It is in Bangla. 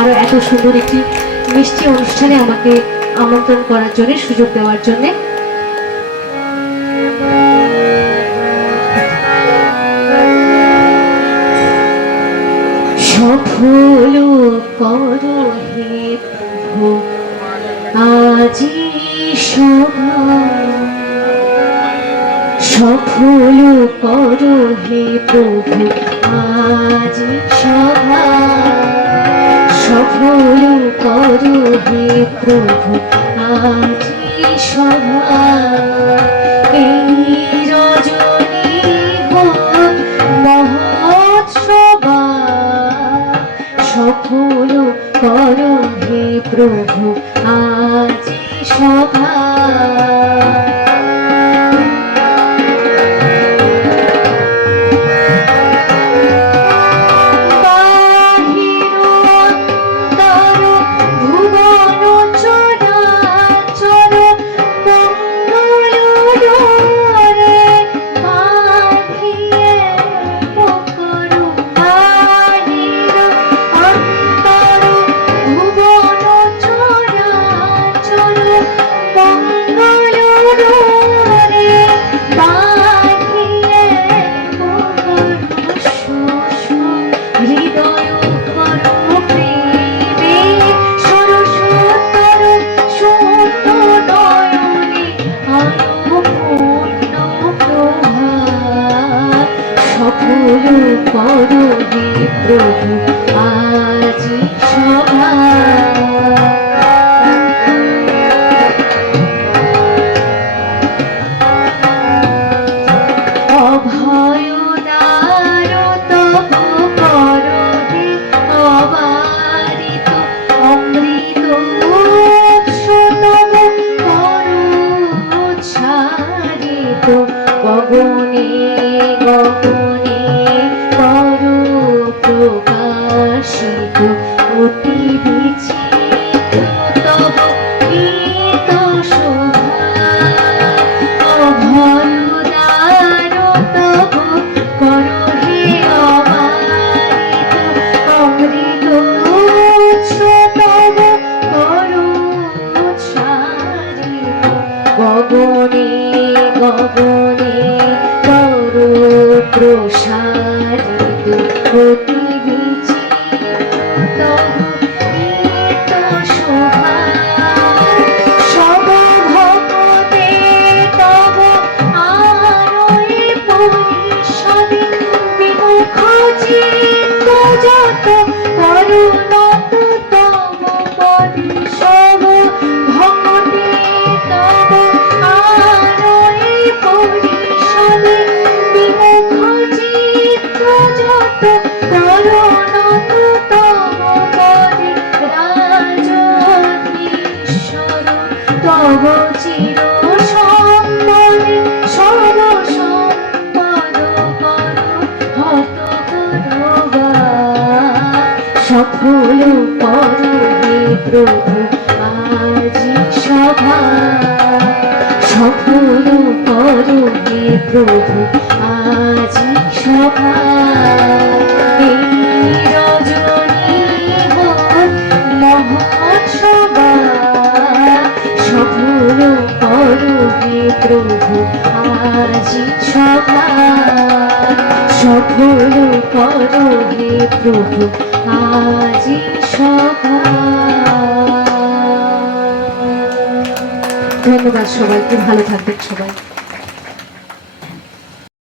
আরো এত সুন্দর একটি মিষ্টি অনুষ্ঠানে আমাকে আমন্ত্রণ করার জন্য, সুযোগ দেওয়ার জন্য। সফল করো হে প্রভু আজি সভা, সফল করো হে প্রভু আজি সভা, সফল করো হে প্রভু আজি সভা। এই রজনী হোক মহোৎসবা, সফল করো হে প্রভু আজি সভা। করো হে প্রভু আজি সভা, অভয় দ্বার তব করো হে অবারিত, অমৃত উৎস তব করো উচ্ছারিত, গগনে গগনে প্রকাশিত, অতি বিচিত্র তব গীত শোভা। অভয় দ্বার তব করো হে অবারিত, অমৃত উৎস তব করো উচ্ছারিত, গগনে গগনে করো প্রসারিত, অতি বিচিত্র তব গীত শোভা। সব ভক্তে তব আরয়ে পরিষদে, বিমুখ চিত্ত যত করুণত তব পদে। সব ভক্তে তব আরয়ে পরিষদে, বিমুখ চিত্ত যত করুণত তব পদে। রাজনীশ্বর তব চির সম্পদে, সর্ব সম্পদ করো হত করবা। সফল করো হে প্রভু আজি সভা, সফল করো হে প্রভু আজি সভা। এই রজনী হোক মহোৎসবা, সফল করো হে প্রভু আজি সভা, সফল করো হে প্রভু আজি সভা। ধন্যবাদ সবাইকে, ভালো থাকবেন সবাই।